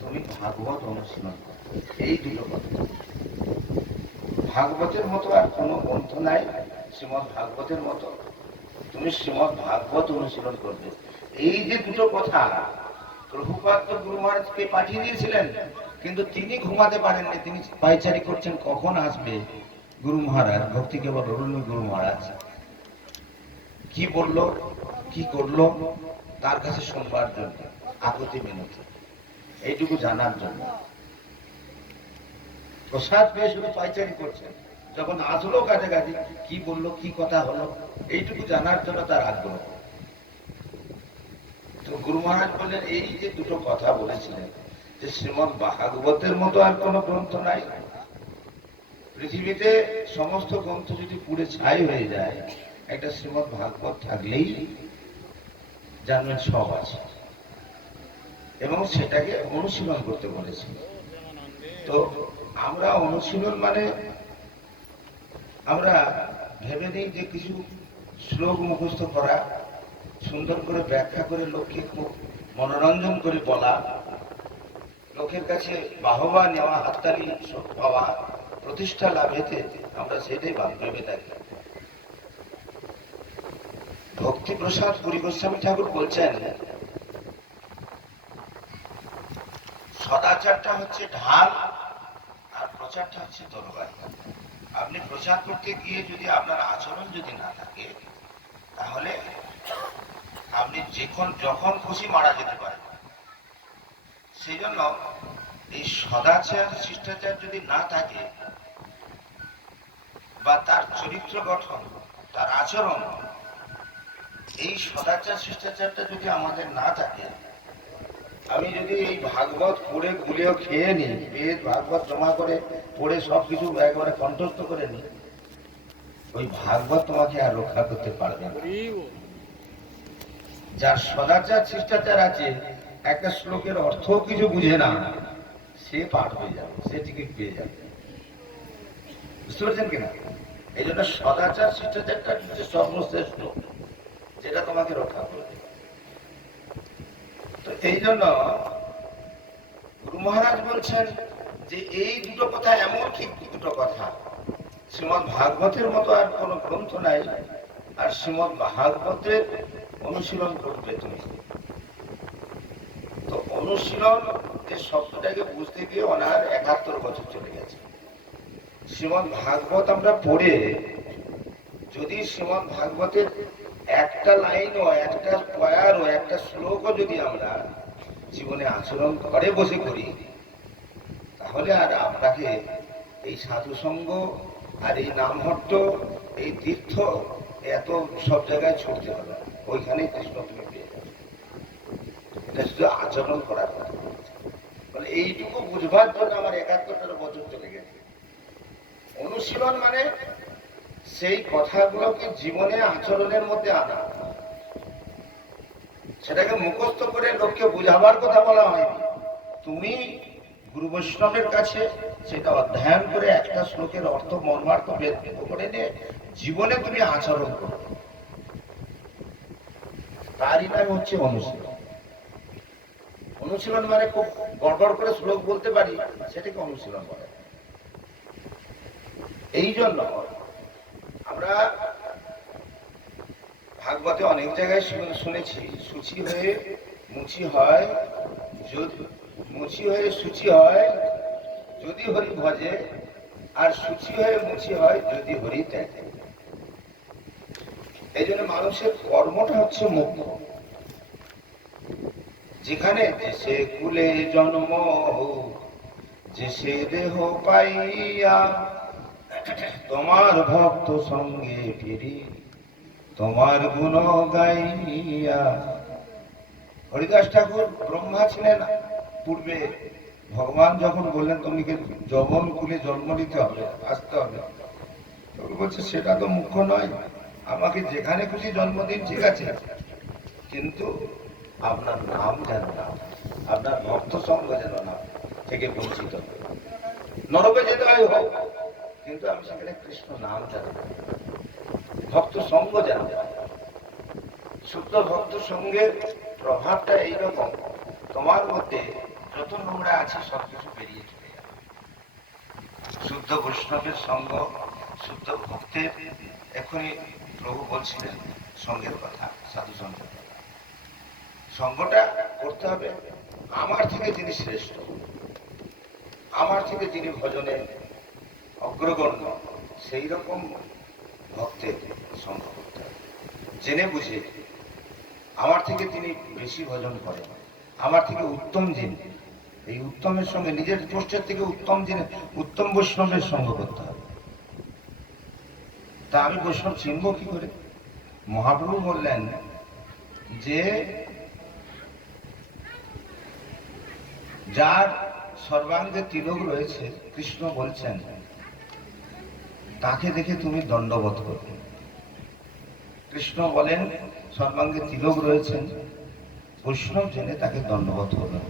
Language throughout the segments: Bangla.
তুমি ভাগবত অনুশীলন করো। এই দুটো কথা। ভাগবতের মতো আর কোনো গ্রন্থ নাই, শ্রীমদ ভাগবতের মতো। তুমি শ্রীমদ ভাগবত অনুশীলন করবে। এই যে দুটো কথা প্রভুপাত গুরু মহারাজকে পাঠিয়ে দিয়েছিলেন, কিন্তু তিনি ঘুমাতে পারেননি। তিনি পাইচারি করছেন, কখন আসবে গুরু মহারাজ? ভক্তি কেবল অরণ্য গুরু মহারাজ। কি বলল? কি করল? তার কাছে শুনবার জন্য। আকুতি মিনতি এইটুকু জানার জন্য। প্রসাদ পেয়ে শুধু পাইচারি করছেন। যখন আসলো কাছাকাছি কি বলল, কি কথা হলো, এইটুকু জানার জন্য তার আগ্রহ। তো গুরু মহারাজ বললেন, এই যে দুটো কথা বলেছিলেন, যে শ্রীমদ ভাগবতের মতো আর কোনো গ্রন্থ নাই। পৃথিবীতে সমস্ত গ্রন্থ যদি পুড়ে ছাই হয়ে যায়, একটা শ্রীমদ ভাগবত থাকলেই জানবেন সব আছে। এবং সেটাকে অনুশীলন করতে বলেছি। তো আমরা অনুশীলন মানে আমরা ভেবে নিই যে কিছু শ্লোক মুখস্থ করা, সুন্দর করে ব্যাখ্যা করে লোককে খুব মনোরঞ্জন করে বলা, লোকের কাছে বাহবা নেওয়া, হাততালি পাওয়া, প্রতিষ্ঠা লাভেতে আমরা সেটাই ভাব ভেবে থাকি। ভক্তি প্রসাদ পুরী গোস্বামী ঠাকুর বলছেন সদাচারটা হচ্ছে ঢাল, আর প্রচারটা হচ্ছে তরবারি। আপনি প্রচার করতে গিয়ে যদি আপনার আচরণ যদি না থাকে, তাহলে আপনি যখন যখন খুশি মারা যেতে পারেন। সেই জন্য এই সদাচার, শিষ্টাচার যদি না থাকে, বা তার চরিত্র গঠন, তার আচরণ, এই সদাচার, শিষ্টাচারটা যদি আমাদের না থাকে আমি যদি এই ভাগবত পড়ে গুলিও খেয়ে নিই, বেদ, ভাগবত জমা করে পড়ে সব কিছু একবারে কণ্ঠস্থ করে নিই, ওই ভাগবত তোমাকে আর রক্ষা করতে পারবে না। যার সদাচার, শিষ্টাচার আছে, একটা শ্লোকের অর্থ কিছু বুঝে না, সে পাঠ হয়ে যাবে, সে টিকিট পেয়ে যাবে। বুঝতে পারছেন কিনা এই জন্য সদাচার, শিষ্টাচারটা সর্বশ্রেষ্ঠ, যেটা তোমাকে রক্ষা করবে। তো এই জন্য গুরু মহারাজ বলছেন যে এই দুটো কথা এমন ঠিক দুটো কথা। শ্রীমদ ভাগবতের মতো আর গ্রন্থ নাই, আর শ্রীমদ ভাগবতের অনুশীলন করবে তুমি। তো অনুশীলন যে শব্দটাকে বুঝতে গিয়ে ওনার একাত্তর বছর চলে গেছে। শ্রীমদ ভাগবত আমরা পড়ে যদি শ্রীমদ ভাগবতের একটা লাইনও, একটা পয়ারও একটা শ্লোকও যদি আমরা জীবনে আচরণ ঘরে বসে করি, তাহলে আর আপনাকে এই সাধু সঙ্গ আর এই নামহট্ট, এই তীর্থ এত সব জায়গায় ছুটতে হবে না। ওইখানেই কৃষ্ণ তুমি পেয়ে যাবে এটা শুধু আচরণ করার কথা। বলে এইটুকু বুঝবার জন্য আমার একাত্তরটা বছর চলে গেছে অনুশীলন মানে সেই কথাগুলোকে জীবনে আচরণের মধ্যে আনা? সেটাকে মুখস্থ করে লোককে বুঝাবার কথা বলা হয়নি। তুমি গুরু বৈষ্ণবের কাছে সেটা অধ্যয়ন করে একটা শ্লোকের অর্থ মর্মার্থ বেদ করে নিয়ে জীবনে তুমি আচরণ করো। তারই নাম হচ্ছে অনুশীলন। অনুশীলন মানে খুব গড়গড় করে শ্লোক বলতে পারি, সেটাকে অনুশীলন বলে। এই জন্য আমরা ভাগবতে অনেক জায়গায় শুনেছি, সূচি হয়ে মুচি হয় যদি মুচি হয়ে সূচি হয় যদি হরি ভজে, আর সূচি হয়ে মুচি হয় যদি হরি ত্যাগে। এই জন্য মানুষের কর্মটা হচ্ছে মুখ্য যেখানে দেশে কুলে জন্ম হোক যে সে দেহ পাইয়া তোমার ভক্ত সঙ্গে ফিরি, তোমার গুণ গাইয়া। হরিদাস ঠাকুর ব্রহ্মা ছিলেন পূর্বে। ভগবান যখন বললেন তোমাকে যবন কুলে জন্ম নিতে হবে, আসতে হবে? বলছে, সেটা তো মুখ্য নয়। আমাকে যেখানে খুশি জন্মদিন, ঠিক আছে। কিন্তু আপনার নাম যেন না, আপনার ভক্ত সঙ্গ যেন না থেকে বঞ্চিত নরকে যেতে হয় হোক কিন্তু আমি সেখানে কৃষ্ণ নাম জানি। ভক্ত সঙ্গ যেন শুদ্ধ ভক্ত সঙ্গের প্রভাবটা এইরকম, তোমার মধ্যে যত নোংরা আছে সব কিছু বেরিয়ে চলে যাবে। শুদ্ধ বৈষ্ণবের সঙ্গ, শুদ্ধ ভক্তের, এখনই প্রভু বলছিলেন সঙ্গের কথা, সাধু সঙ্গের কথা। সঙ্গটা করতে হবে। আমার থেকে যিনি শ্রেষ্ঠ, আমার থেকে যিনি ভজনে অগ্রগণ্য। সেই রকম ভক্তের সঙ্গ করতে হবে জেনে বুঝে আমার থেকে তিনি বেশি ভজন করেন। আমার থেকে উত্তম যিনি এই উত্তমের সঙ্গে নিজের পোস্টের থেকে উত্তম যিনি উত্তম বৈষ্ণবের সঙ্গ করতে হবে। তা আমি বৈষ্ণব চিনব কি করে? মহাপ্রভু বললেন যে, যার সর্বাঙ্গে তিলক রয়েছে, কৃষ্ণ বলছেন তাকে দেখে তুমি দণ্ডবোধ করবে। কৃষ্ণ বলেন, সর্বাঙ্গে তিলক রয়েছেন। বৈষ্ণব জেনে তাকে দণ্ডবোধ করবেন।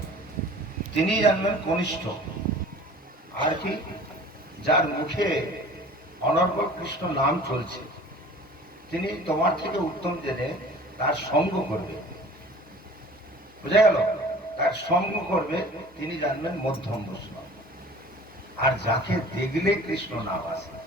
তিনি জানবেন কনিষ্ঠ। আর কি? যার মুখে অনর্গল কৃষ্ণ নাম চলছে। তিনি তোমার থেকে উত্তম জেনে তার সঙ্গ করবে। বুঝা গেল? তার সঙ্গ করবে, তিনি জানবেন মধ্যম বৈষ্ণব। আর যাকে দেখলে কৃষ্ণ নাম আসে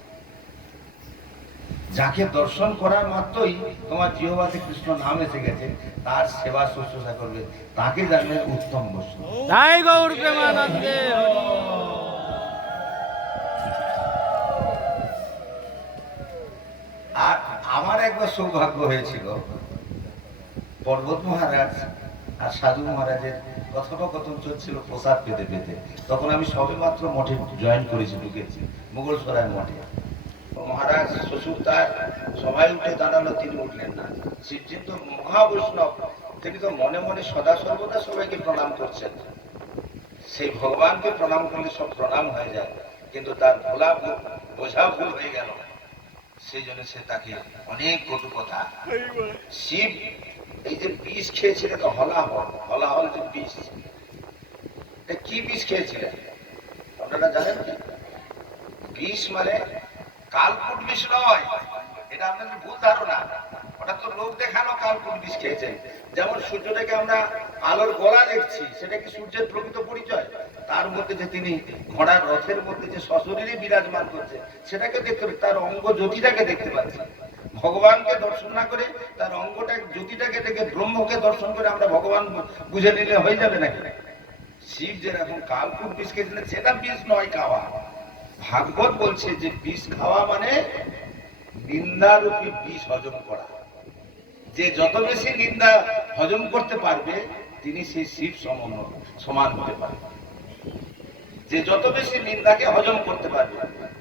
যাকে দর্শন করার মাত্রই তোমার জিহবাতে কৃষ্ণ নাম এসে গেছে তার সেবা শুশ্রূষা করবে। তাকে জানবেন উত্তম বৈষ্ণব জয় গৌর প্রেমানন্দে আর আমার একবার সৌভাগ্য হয়েছিল পর্বত মহারাজ আর সাধু মহারাজের কথোপকথন চলছিল প্রসাদ পেতে পেতে। তখন আমি সবে মাত্র মঠে জয়েন করেছি ঢুকেছি মুঘল সরাই মঠে। মহারাজ শ্বশুর তার সবাই উঠে দাঁড়াল, তিনি উঠলেন না। শিবজিৎ তো মহাবৈষ্ণব, তিনি তো মনে মনে সদা সর্বদা সবাইকে প্রণাম করছেন। সেই ভগবানকে প্রণাম করলে সব প্রণাম হয়ে যায়, কিন্তু তার ভোলা বোঝা ভুল হয়ে গেল। সেই জন্য সে তাকে অনেক কটু কথা, শিব, এই যে বিষ খেয়েছিলেন তো হলাহল হলাহল যে বিষ কি বিষ খেয়েছিলেন আপনারা জানেন কি? বিষ মানে কালকুট বিষ নয়। এটা আপনাদের ভুল ধারণা। ওটা তো লোক দেখানো কালকুট বিষ খেয়েছে। যেমন সূর্যটাকে আমরা আলোর গলা দেখছি, সেটা কি সূর্যের প্রকৃত পরিচয়? তার মধ্যে যে তিনি ঘোড়ার রথের মধ্যে যে সশরীরই বিরাজমান করছে, সেটাকে দেখতে তার অঙ্গ জ্যোতিটাকে দেখতে পাচ্ছি। ভগবানকে দর্শন না করে তার অঙ্গটা, জ্যোতিটাকে দেখে ব্রহ্মকে দর্শন করে আমরা ভগবান বুঝে নিলে হয়ে যাবে নাকি? শিব যেরকম কালকুট বিষ খেয়েছিলেন সেটা বিষ নয় খাওয়া ভাগবত বলছে যে বিষ খাওয়া মানে নিন্দারূপী বিষ হজম করা। যে যত বেশি নিন্দা হজম করতে পারবে, তিনি সেই শিব সমান সমান হতে পারবে। যে যত বেশি নিন্দাকে হজম করতে পারবে,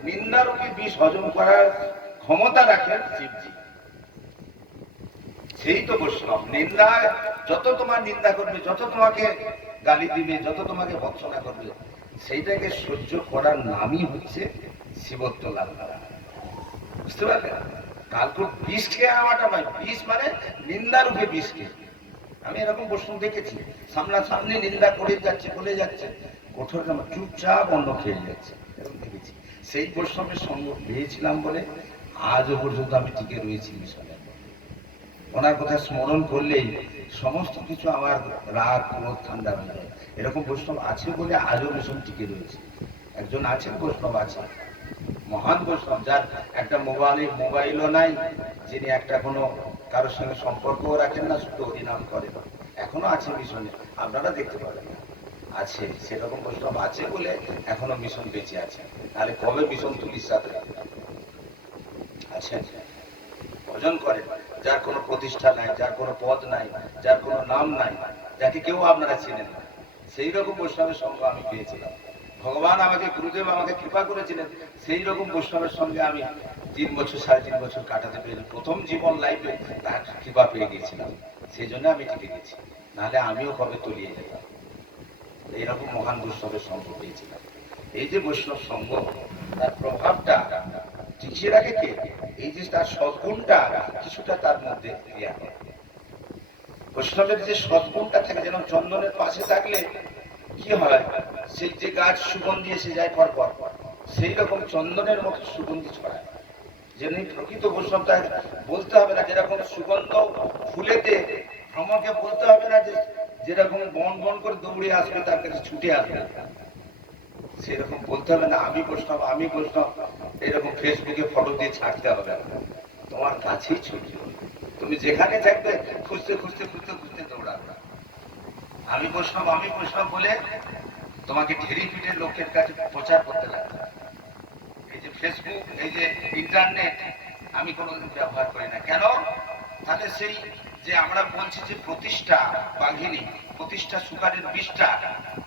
নিন্দারূপী বিষ হজম করার ক্ষমতা রাখেন শিবজি। সেই তো বৈষ্ণব, নিন্দা যত তোমার নিন্দা করবে, যত তোমাকে গালি দিবে, যত তোমাকে ভৎসনা করবে সেইটাকে সহ্য করার নামই হচ্ছে করা বুঝতে পারলে কালকুর বিষ খেয়ে আমাটা নয়, বিষ মানে নিন্দার উপরে বিষ খেয়ে। আমি এরকম প্রশ্ন দেখেছি, সামনাসামনি নিন্দা করে যাচ্ছে, বলে যাচ্ছে, কঠোর চুপচাপ অন্য খেয়ে যাচ্ছে এরকম দেখেছি। সেই বৈষ্ণবের সঙ্গ পেয়েছিলাম বলে আজও পর্যন্ত আমি টিকে রয়েছি মিশনে। ওনার কথা স্মরণ করলেই সমস্ত কিছু আমার রাগ, ক্রোধ, ঠান্ডা হয়ে যায়। এরকম বৈষ্ণব আছে বলে আজও মিশন টিকে রয়েছে। একজন আছেন বৈষ্ণব আছে, মহান বৈষ্ণব, যার একটা মোবাইলে, মোবাইলও নাই, যিনি একটা কোনো কারোর সঙ্গে সম্পর্কও রাখেন না, শুধু হরিনাম করেন। এখনও আছে মিশনে, আপনারা দেখতে পাবেন। আছে, সেরকম বৈষ্ণব আছে বলে এখনও মিশন বেঁচে আছে। তাহলে কবে মিশন তুলির সাথে? আছে ভজন করেন যার কোনো প্রতিষ্ঠা নাই, যার কোনো পদ নাই, যার কোনো নাম নাই, যাকে কেউ আপনারা চেনেন না। সেই রকম বৈষ্ণবের সঙ্গ আমি পেয়েছিলাম। ভগবান আমাকে, গুরুদেব আমাকে কৃপা করেছিলেন, সেই রকম বৈষ্ণবের সঙ্গে আমি তিন বছর, সাড়ে তিন বছর কাটাতে পেরেছি প্রথম জীবন লাইফে তার কৃপা পেয়ে গেছিলাম সেই জন্য আমি টিকে গেছি। নাহলে আমিও কবে তলিয়ে যেতাম? এইরকম মহান বৈষ্ণবের সঙ্গ পেয়েছিলাম। এই যে বৈষ্ণব সঙ্গ, তার প্রভাবটা টিকিয়ে রাখে কে? এই যে তার সদ্গুণটা, কিছুটা তার মধ্যে ক্রিয়া করে বৈষ্ণবের যে সদ্গুণটা থাকে, যেন চন্দনের পাশে থাকলে কি হয়? সেই যে গাছ সুগন্ধি এসে যায় পর পর সেই রকম চন্দনের মতো সুগন্ধি ছড়ায়। যেন প্রকৃত বৈষ্ণবটা বলতে হবে না, যেরকম সুগন্ধ ফুলেতে ভ্রমণকে বলতে হবে না যে যেরকম বন বন করে দৌড়ে আসবে, তার কাছে ছুটে আসবে। সেরকম বলতে হবে না, আমি বৈষ্ণব আমি বৈষ্ণব। এরকম ফেসবুকে ফটো দিয়ে ছাড়তে হবে না। তোমার কাছেই ছুটবে তুমি যেখানে থাকবে, খুঁজতে খুঁজতে খুঁজতে খুঁজতে দৌড়াবে। আমি বৈষ্ণব আমি বৈষ্ণব বলে তোমাকে ঢেরি পিঠের লোকের কাছে প্রচার করতে লাগবে এই যে ফেসবুক এই যে ইন্টারনেট আমি কোনোদিন ব্যবহার করি না। কেন? তাহলে সেই যে আমরা বলছি যে প্রতিষ্ঠা বাঘিনী, প্রতিষ্ঠা সুকারের বিষটা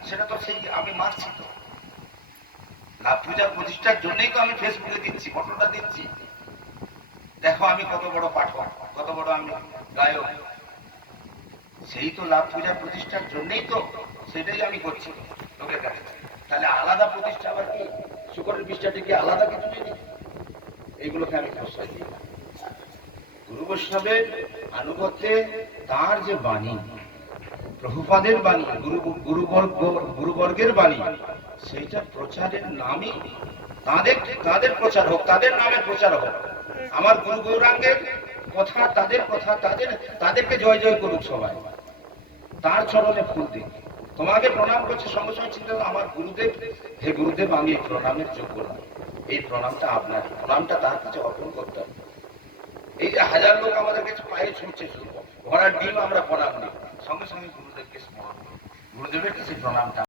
সেটা তো সেই আমি মারছি তো। লাভ পূজার প্রতিষ্ঠার জন্যই তো আমি ফেসবুকে দিচ্ছি, ফটোটা দিচ্ছি। দেখো আমি কত বড় পাঠক, কত বড় আমি গায়ক। সেই তো লাভ পূজার প্রতিষ্ঠার জন্যই তো সেটাই আমি করছি লোকের কাছে। তাহলে আলাদা প্রতিষ্ঠা আবার কি? শুকরের বিষটাটি কি আলাদা কিছু জিনিস এইগুলোকে আমি প্রশ্রয় দিই। গুরু বৈষ্ণবের আনুগত্যে তার যে বাণী, প্রভুপাদের বাণী, গুরু গুরুবর্গ গুরুবর্গের বাণী সেইটা প্রচারের নামই তাদের তাদের প্রচার হোক, তাদের নামে প্রচার হোক। আমার গুরু গৌরাঙ্গের কথা, তাদের কথা, তাদের, তাদেরকে জয় জয় করুক সবাই। তার চরণে ফুল দিন তোমাকে প্রণাম করছে, সঙ্গে সঙ্গে চিন্তা আমার গুরুদেব, হে গুরুদেব, আমি এই প্রণামের যোগ্য না। এই প্রণামটা আপনার, প্রণামটা তার কাছে অর্পণ করতে হবে। এই যে হাজার লোক আমাদের কাছে পায়ে ছুটছে শুধু ঘোড়ার ডিম আমরা প্রণাম দিই সঙ্গে সঙ্গে গুরুদেবকে স্মরণ। গুরুদেবের কাছে প্রণামটা